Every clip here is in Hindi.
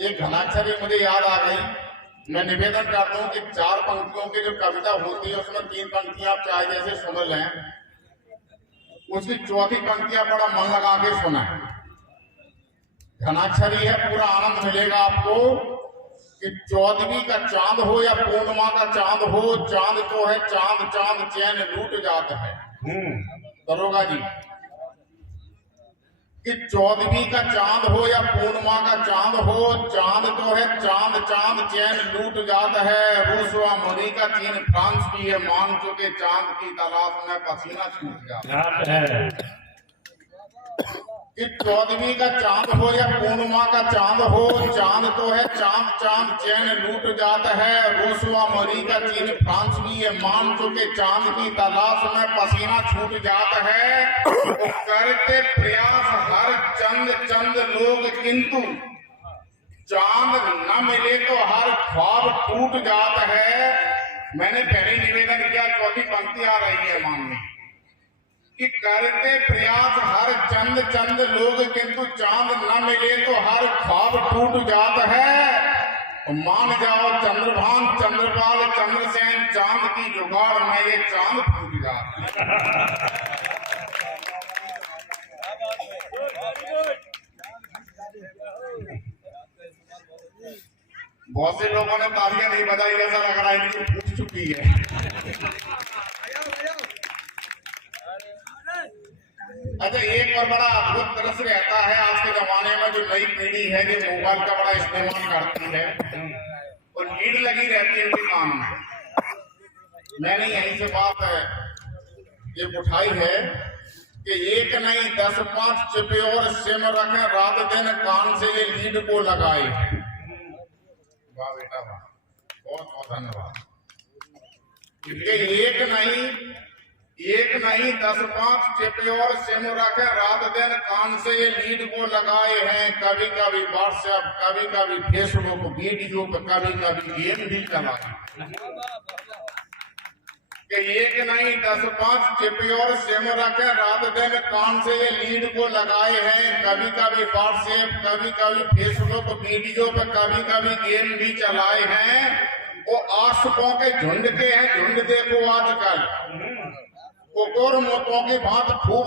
एक घनाक्षरी मुझे याद आ गई। मैं निवेदन करता हूँ कि 4 पंक्तियों की जो कविता होती है उसमें 3 पंक्तियां आप चाहे जैसे सुन लें, उसकी चौथी पंक्तियां बड़ा मन लगा के सुना। घनाक्षरी है, पूरा आनंद मिलेगा आपको कि 14वीं का चांद हो या पूर्णिमा का चांद हो, चांद तो है चांद, चांद चैन लूट जाता है। दरोगा जी कि 14वीं का चांद हो या पूर्णिमा का चांद हो, चांद तो है चांद, चांद चैन लूट जाता है। रूस व अमेरिका, चीन, फ्रांस भी है मान चुके चांद की तलाश में पसीना छूट जाता है। कि 14वीं का चांद हो या पूर्णिमा का चांद हो, चांद तो है चांद, चांद चैन लूट जाता है। रूस व अमेरिका, चीन, फ्रांस भी ये मान चुके चांद की तलाश में पसीना छूट जाता है। तो करते प्रयास हर चंद चंद लोग, किंतु चांद न मिले तो हर ख्वाब टूट जाता है। मैंने पहले निवेदन किया, चौथी पंक्ति आ रही है माननीय कि करते प्रयास हर चंद चंद लोग, किंतु चांद न मिले तो हर ख्वाब टूट जाता है। तो मान जाओ चंद्रभान, चंद्रपाल, चंद्रसेन, चांद की जुगाड़ में ये चांद फूट जाता है। बहुत से लोगों ने तालियां नहीं बजाई, ऐसा लग रहा है कि फूट चुकी है। अच्छा, एक और बड़ा अद्भुत दृश्य रहता है आज के जमाने में, जो नई पीढ़ी है जो मोबाइल का बड़ा इस्तेमाल करती है और लीड लगी रहती है उनके काम में। मैंने यहीं से बात ये उठाई है कि एक नहीं 10-5 चिपे और सिम रखें, रात दिन कान से ये लीड को लगाए। वाह बेटा वाह, बहुत बहुत धन्यवाद। एक नहीं 10-5 चिपे और सिम रखे, रात दिन कान से ये लीड को लगाए हैं। कभी कभी व्हाट्सएप, कभी कभी फेसबुक वीडियो, कभी कभी गेम भी चलाए। कि एक नहीं 10-5 चिपे और सिम रखे, रात दिन कान से ये लीड को लगाए हैं। कभी कभी व्हाट्सएप, कभी कभी फेसबुक वीडियो पे, कभी कभी गेम भी चलाए हैं। वो आशिकों के झुंड के हैं झुंड, देखो आजकल कुकुर मोतों की भांत खूब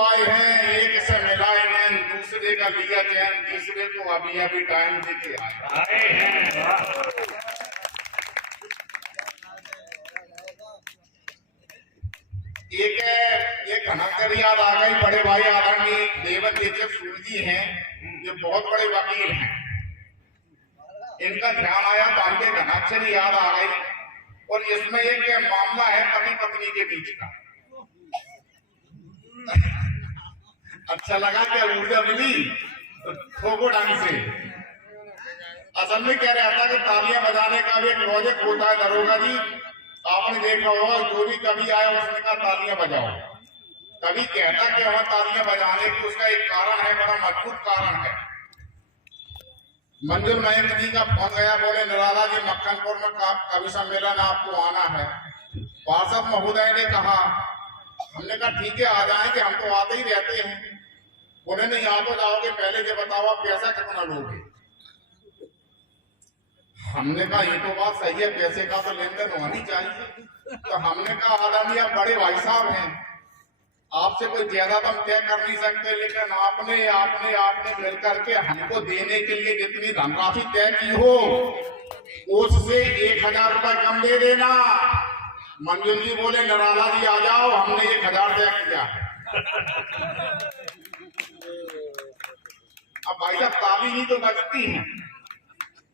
आए हैं। एक से मिलाए नैन, दूसरे का लिया चैन, तीसरे को अभी अभी टाइम देके आए हैं। एक घनाक्षरी याद आ गई। बड़े भाई आदरणीय देवदेव सूर्य जी हैं, जो बहुत बड़े वकील हैं। इनका ध्यान आया तो हमके घनाक्षरी याद आ गई। और इसमें एक मामला है पति पत्नी के बीच का। अच्छा लगा, क्या ऊर्जा मिली तो ठोको ढंग से। असल में क्या रहता कि तालियां बजाने का भी एक लॉजिक होता है। दरोगा जी आपने देखा होगा, जो भी कभी आया उसने कहा तालियां बजाओ। कभी कहता कि वह तालियां बजाने की उसका एक कारण है, बड़ा मजबूत कारण है। मंजूर मयंक जी का फोन गया, बोले निराला जी मक्खनपुर में कवि सम्मेलन आपको आना है। पार्षद महोदय ने कहा, हमने कहा ठीक है आ जाएंगे, हम तो आते ही रहते हैं। बोले नहीं आ तो जाओगे, पहले ये बताओ आप पैसा कितना लोगे। हमने कहा ये तो बात सही है, पैसे का तो लेन देन होनी चाहिए। तो हमने कहा आदरणीय आप बड़े भाई साहब हैं, आपसे कोई ज्यादा तो हम तय कर नहीं सकते, लेकिन आपने आपने आपने मिलकर के हमको देने के लिए जितनी धनराशि तय की हो उससे 1000 रुपए कम दे देना। मंजूर जी बोले निराला जी आ जाओ, हमने 1000 तय किया। अब भाई साहब ताली ही तो बजती है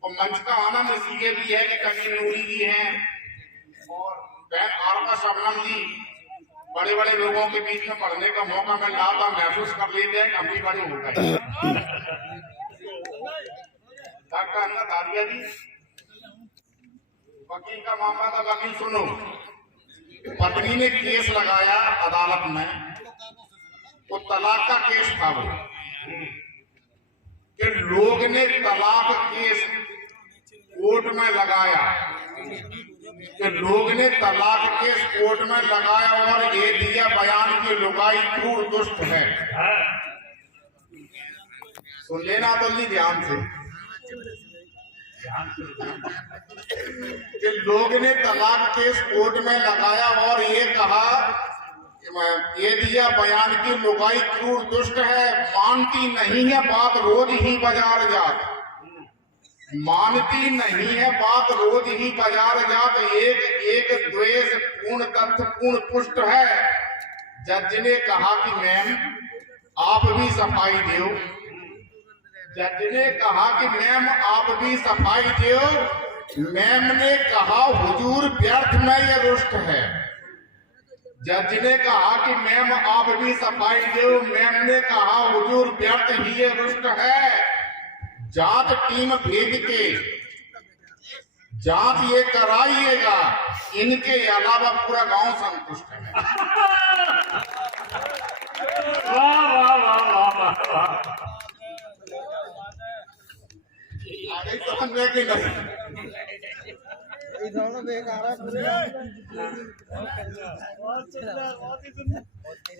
और मंच का आनंद इसलिए भी है कि कभी नूरी जी हैं और बहन आरका शबनम जी, बड़े बड़े लोगों के बीच में पढ़ने का मौका मिल रहा था, महसूस कर लेते हैं हम भी बड़े हो गए। डॉक्टर अन्ना दारिया जी, वकील का मामला था। वकील सुनो, पत्नी ने केस लगाया अदालत में, वो तलाक का केस था। वो कि लोग ने तलाक केस कोर्ट में लगाया, कि लोग ने तलाक केस कोर्ट में लगाया और ये दिया बयान की लुगाई क्रूर दुष्ट है। सुन लेना तो जी ध्यान से। कि लोग ने तलाक केस कोर्ट में लगाया और ये कहा, ये दिया बयान की लुगाई क्रूर दुष्ट है, मानती नहीं है बात रोज ही बाजार जात, मानती नहीं है बात रोज ही बाजार जात, एक एक द्वेष पूर्ण तथ्य पूर्ण पुष्ट है। जज ने कहा कि मैम आप भी सफाई दो, जज ने कहा कि मैम आप भी सफाई दो, मैम ने कहा हुजूर व्यर्थ में ये रुष्ट है। जज ने कहा कि मैम आप भी सफाई दो, मैम ने कहा हुजूर व्यर्थ ही ये रुष्ट है। जांच टीम भेज के जांच ये कराइएगा, इनके अलावा पूरा गांव संतुष्ट है। वाह वाह वाह वाह वाह। आगे समझने की नहीं,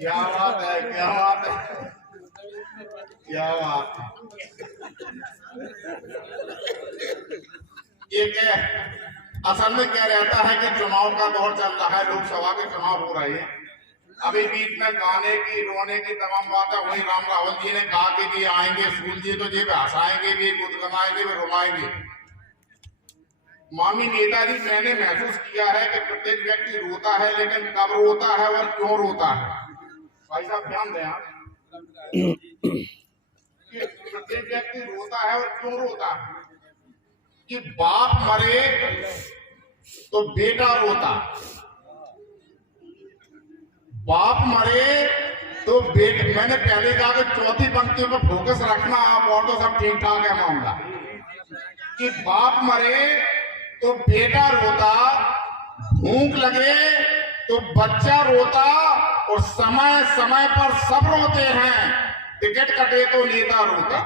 क्या बात है, क्या बात है, क्या बात है। ये क्या असल में क्या रहता है कि चुनाव का दौर चल रहा है, लोकसभा के चुनाव हो रहे हैं, अभी बीच में गाने की रोने की तमाम बातें हुई। राम रावल जी ने कहा कि जी आएंगे सूल जी तो जी हंसाएंगे भी, गुदगुनाएंगे भी, रुलाएंगे। मामी नेताजी, मैंने महसूस किया है कि प्रत्येक व्यक्ति रोता है, लेकिन कब रोता है और क्यों रोता है, भाई साहब ध्यान दें आप, कि प्रत्येक व्यक्ति रोता है और क्यों रोता है। कि बाप मरे तो बेटा रोता, बाप मरे तो बेटे, मैंने पहले कहा कि चौथी पंक्ति पर फोकस रखना आप, और तो सब ठीक ठाक है मामला। कि बाप मरे तो बेटा रोता, भूख लगे तो बच्चा रोता, और समय समय पर सब रोते हैं, टिकट कटे तो नेता रोता।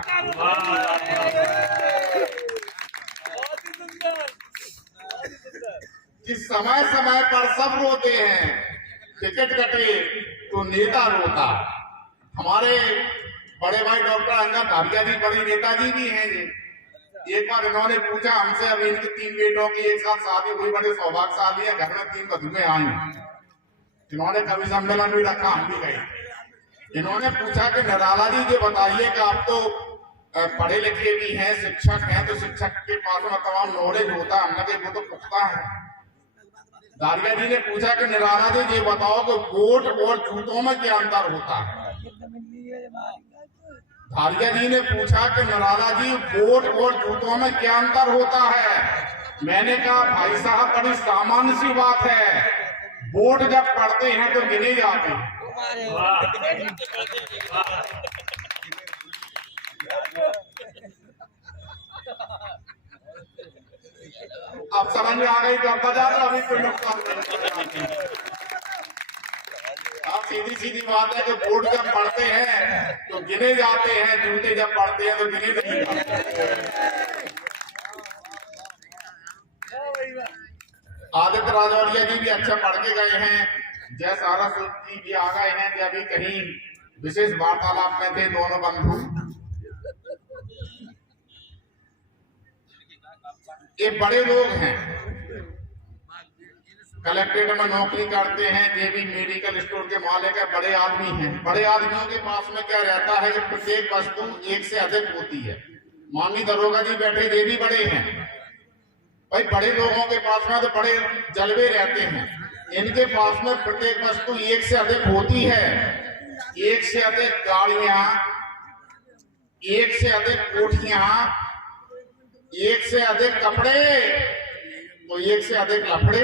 कि समय समय पर सब रोते हैं, टिकट कटे तो नेता रोता। हमारे बड़े भाई डॉक्टर अंगद भाटिया जी बड़े नेताजी भी हैं जी। एक बार इन्होंने पूछा हमसे, अभी इनके 3 बेटों की एक साथ शादी हुई, बड़े सौभाग्यशाली है, घर में 3 बधुएं आई। इन्होंने कवि सम्मेलन भी रखा, हम भी गए। इन्होंने पूछा कि निराला जी ये बताइए कि आप तो पढ़े लिखे भी हैं, शिक्षक हैं, तो शिक्षक के पास में तमाम नॉलेज होता है, हमने वो तो पुख्ता है। दारिया जी ने पूछा कि निराला जी ये बताओ कि कोट और जूतों में क्या अंतर होता है। दारिया जी ने पूछा कि निराला जी कोट और जूतों में क्या अंतर होता है। मैंने कहा भाई साहब बड़ी सामान्य सी बात है, बोर्ड जब पढ़ते हैं तो गिने जाते हैं। अब समझ में आ गई तो अब बजा दो, अभी कोई नुकसान नहीं। अब सीधी सीधी बात है कि बोर्ड जब पढ़ते हैं तो गिने जाते हैं, जूते जब पढ़ते हैं तो गिने नहीं जाते। आदित्य राजौरिया जी भी अच्छा पढ़ के गए हैं, जय सारस्वत जी भी आ गए हैं, अभी कहीं विशेष वार्तालाप में थे दोनों बंधु। ये बड़े लोग हैं, कलेक्ट्रेट में नौकरी करते हैं, ये भी मेडिकल स्टोर के मालिक है, बड़े आदमी हैं। बड़े आदमियों के पास में क्या रहता है कि प्रत्येक वस्तु एक से अधिक होती है। माननीय दरोगा जी बैठे, ये भी बड़े हैं भाई, बड़े लोगों के पास में तो बड़े जलवे रहते हैं, इनके पास में प्रत्येक वस्तु एक से अधिक होती है। एक से अधिक गाड़ियां, एक से अधिक कोठियां, एक से अधिक कपड़े, तो एक से अधिक लफड़े।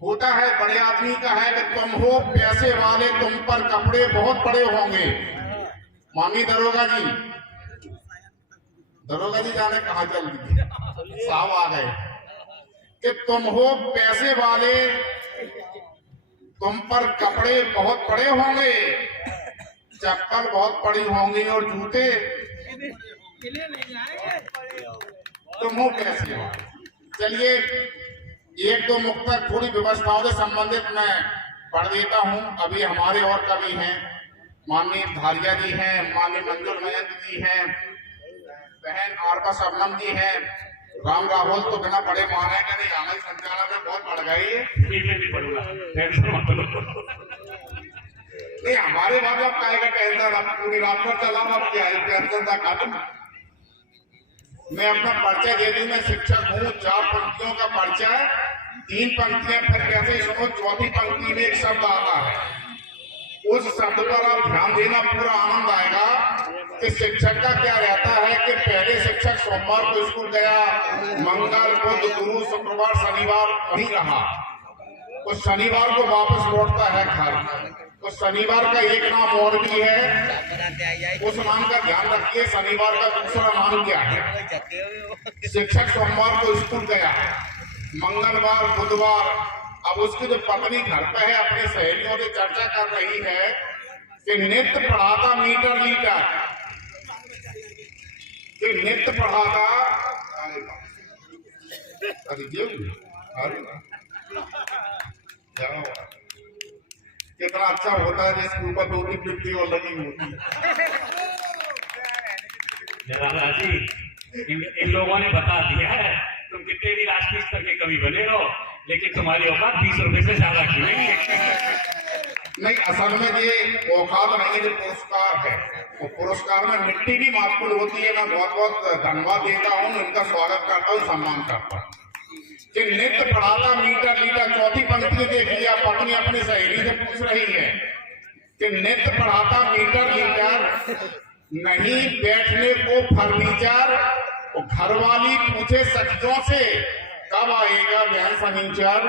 होता है बड़े आदमी का है कि तुम हो पैसे वाले, तुम पर कपड़े बहुत बड़े होंगे। माननीय दरोगा जी जाने कहाँ चल गई, साहब आ गए कि तुम हो पैसे वाले, तुम पर कपड़े बहुत बड़े होंगे, चप्पल बहुत बड़ी होंगी और जूते तुम हो पैसे वाले। चलिए एक दो मुक्ता थोड़ी व्यवस्थाओं से संबंधित मैं पढ़ देता हूं। अभी हमारे और कवि हैं माननीय धारिया जी हैं, माननीय मंजुल मयंक जी हैं, बहन आरपा शबनम जी हैं, राम राहुल तो बिना बड़े माने के नहीं, आंगन संचालन में बहुत बढ़ गई है। ठीक है, नहीं पढ़ूंगा, टेंशन मत लो। नहीं, हमारे बाद अब काय का टेंशन, अब पूरी रात भर चला, अब क्या है टेंशन था खत्म। मैं अपना परिचय दे दूं, मैं शिक्षक हूँ। 4 पंक्तियों का परिचय, 3 पंक्तियां, फिर कैसे इसको चौथी पंक्ति में एक शब्द आता है, उस शब्द पर आप ध्यान देना, पूरा आनंद आएगा कि शिक्षक का क्या रहता है कि पहले शिक्षक सोमवार को स्कूल गया, मंगल बुध गुरु शुक्रवार शनिवार वहीं रहा, तो शनिवार को वापस लौटता है घर। तो शनिवार का एक नाम और भी है, उस नाम का ध्यान रखिए। शनिवार का दूसरा नाम क्या है? शिक्षक सोमवार को स्कूल गया, मंगलवार बुधवार, अब उसकी जो पत्नी घर पे है अपनी सहेलियों से चर्चा कर रही है कि नित्य पढ़ाता मीटर लीटर, कि नित्य पढ़ाता, कितना अच्छा होता है जिसके ऊपर 2-3 पिट्टी और लगी होती है। जी, इन लोगों ने बता दिया है, तुम कितने भी राष्ट्रीय स्तर के कवि बने रहो, लेकिन तुम्हारी औकात 20 रुपए से ज्यादा की नहीं है। नहीं, असल में ये औकात नहीं है, जो पुरस्कार है, वो पुरस्कार में मिट्टी भी महत्वपूर्ण होती है। मैं बहुत बहुत धन्यवाद देता हूँ, इनका स्वागत करता हूँ, सम्मान करता हूँ। कि नित्य पढ़ाता मीटर लीटर, चौथी पंक्ति देखिए, पत्नी अपनी सहेली से पूछ रही है कि नित्य पढ़ाता मीटर लीटर, नहीं बैठने को फर्नीचर, घर वाली पूछे सखियों से कब आएगा बहन फर्नीचर,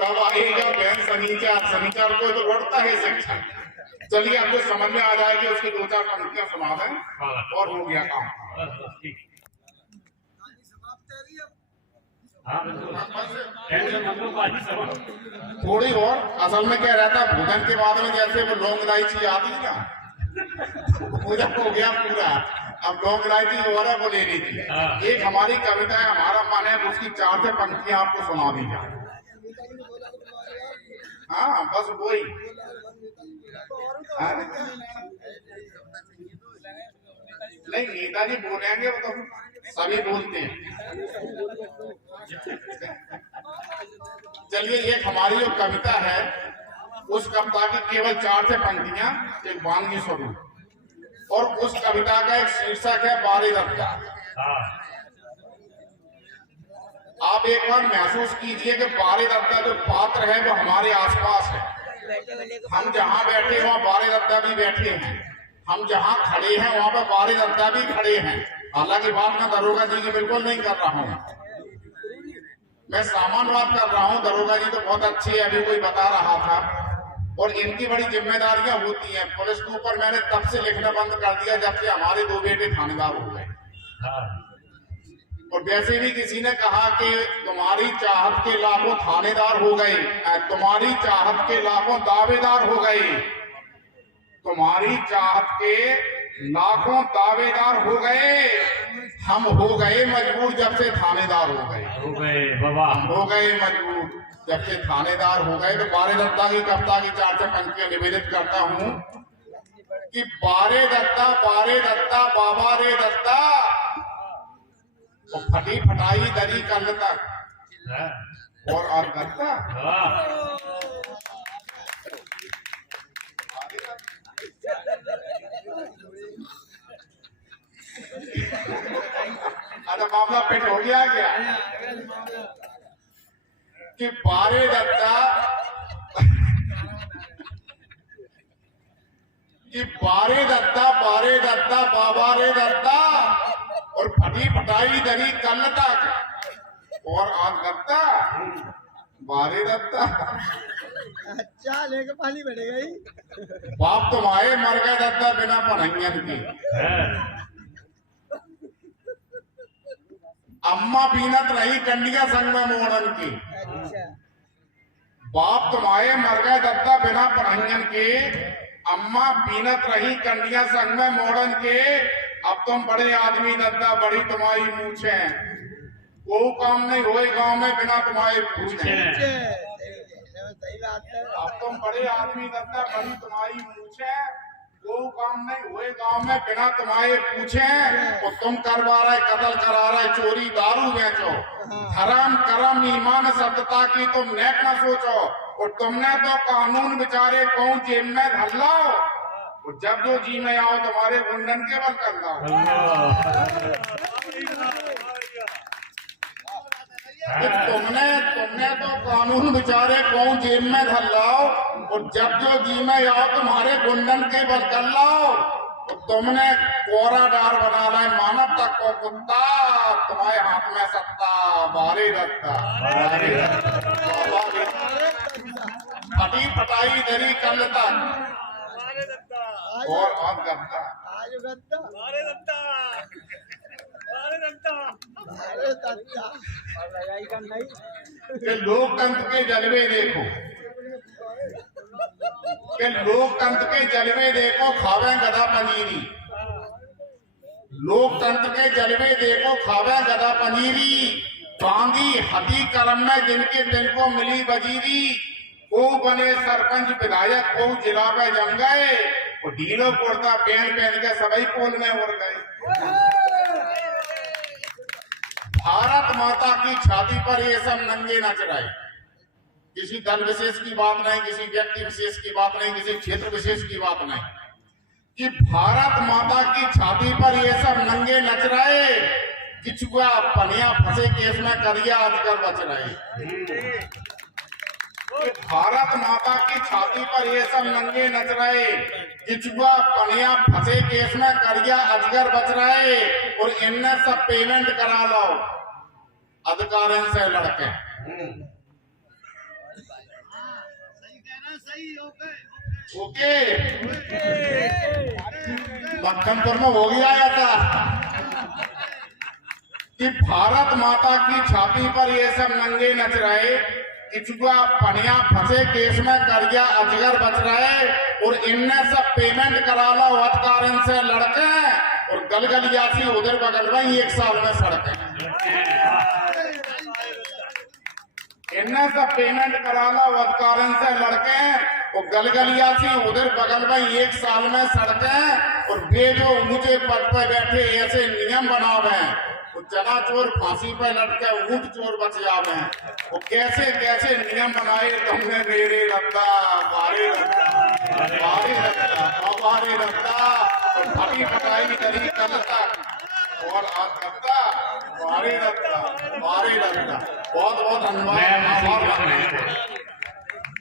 कब आएगा बहन फर्नीचर। फर्नीचर को तो लौटता है शिक्षक। चलिए, आपको समझ में आ जाएगी, उसकी 2-4 पंक्तियां सुना दें और हो गया काम। थोड़ी और, असल में क्या रहता है, भोजन के बाद में जैसे वो लौंग इलायची आती है ना, भोजन हो गया पूरा, अब लौंग इलायची और है वो ले लीजिए। एक हमारी कविता है, हमारा मन है उसकी 4 से पंक्तियां आपको सुना दी जाए। हाँ, बस वही। नहीं, नेताजी बोलेंगे, वो तो सभी बोलते हैं। चलिए, एक हमारी जो कविता है, उस कविता की केवल 4 से पंक्तियां, एक वानगी स्वरूप, और उस कविता का एक शीर्षक है बारे दत्ता। आप एक बार महसूस कीजिए कि बारे दत्ता जो पात्र है वो हमारे आसपास है। हम जहां बैठे वहां बारे दत्ता भी बैठे हैं, हम जहां खड़े हैं वहां पर बारे दत्ता भी खड़े हैं। हालांकि बात मैं दरोगा जी की बिल्कुल नहीं कर रहा हूं, मैं सामान्य बात कर रहा हूं। दरोगा जी तो बहुत अच्छे है, अभी कोई बता रहा था, और इनकी बड़ी जिम्मेदारियां होती हैं। पुलिस के ऊपर मैंने तब से लिखना बंद कर दिया जब से हमारे 2 बेटे थानेदार हो गए। और वैसे भी किसी ने कहा कि तुम्हारी चाहत के लाखों थानेदार हो गए, तुम्हारी चाहत के लाखों दावेदार हो गए, तुम्हारी चाहत के लाखों दावेदार हो गए, हम हो गए मजबूर जब से थानेदार हो गए बाबा, हो गए मजबूर जब से थानेदार हो गए। तो बारे दत्ता की कविता की 4 से पंक्तियां निवेदित करता हूं कि बारे दत्ता बाबा रे दत्ता, तो फटी फटाई दरी कल तक और करता। अरे मामला पेट हो गया क्या कि बारे दत्ता बाबा रे दत्ता, और फटी फटाई दरी कल तक और आज दत्ता बारे दत्ता। अच्छा, लेके पानी बढ़ेगा ही। बाप तुम आए मर गए दत्ता बिना पढ़ंगन की, अम्मा पीनत रही कंडिया संग में मोड़न की। बाप तुम आए मर गए दत्ता बिना पढ़ंगन के, अम्मा पीनत रही कंडिया संग में मोड़न के। अब तुम बड़े आदमी दत्ता, बड़ी तुम्हारी मूछे, वो काम नहीं होए गांव में बिना तुम्हारे पूछे। सही बात है। अब तुम बड़े आदमी दत्ता, बड़ी तुम्हारी मूछ है, दो काम नहीं हुए गांव में बिना तुम्हारे पूछे, तो तुम करवा रहे, कत्ल करा रहे, चोरी दारू बेचो, धर्म कर्म ईमान सत्यता की तुम नेक न सोचो, और तुमने तो कानून बेचारे कौन जेब में धर लाओ, और जब जो जी में आओ तुम्हारे गुंडन के बल कर लाओ। तुमने तो कानून बेचारे कौन जेब में धर लाओ, और जब जो जी में आओ तुम्हारे गुंडन के बल कर लाओ, तो तुमने कोरा डार बना लाए मानव तक को कुत्ता, तुम्हारे हाथ में सत्ता, बारे रखता फटी फटाई दरी कल तक और अब गद्दा। आज गद्दा अरे दत्ता, अरे दत्ता, अरे दत्ता और लगाएगा नहीं। कि लोकतंत्र के जलवे देखो, कि लोकतंत्र के जलवे देखो, खावे गधा पनीरी, लोकतंत्र के जलवे देखो, खावे गधा पनीरी, बांगी हदी करम में जिनके दिन को मिली वजीरी, को बने सरपंच विधायक, को जिला पे जम गए, और ढीलो कुर्ता पहन पहन के सभी पोल में उड़ गए। भारत माता की छाती पर ये सब नंगे नच रहे, किसी दल विशेष की बात नहीं, किसी व्यक्ति विशेष की बात नहीं, किसी क्षेत्र विशेष की बात नहीं, कि भारत माता की छाती पर ये सब नंगे नच रहे, किचुआ पनिया फंसे केस में करिया अजगर बच रहे। कि भारत माता की छाती पर ये सब नंगे नच रहे, किचुआ पनिया फंसे केस में करिया अजगर बच रहे, और इनने सब पेमेंट करा लो अधिकारियों से लड़के। ओके लखनपुर में हो गया था कि भारत माता की छाती पर ये सब नंगे नच रहे, किचुआ पनिया फंसे केस में करिया अजगर बच रहे, और इनने सब पेमेंट करा लो अधिकारियों से लड़के, और गलगलियासी उधर बगल में 1 साल में सड़के। इनने सब पेमेंट करा लो अधिकारियों से लड़के, और गलगलियासी उधर बगल में 1 साल में सड़के, और वे जो ऊंचे पद पे बैठे ऐसे नियम बनावे, तो चना चोर फांसी पे लटके ऊंट चोर बच जावे, वो कैसे कैसे नियम बनाए तुमने, मेरे रत्ता बारे रत्ता बारे रत्ता बारे रत्ता, फटी फटाई करी कल तक, और आज रत्ता बारे रत्ता बारे रत्ता। बहुत बहुत धन्यवाद।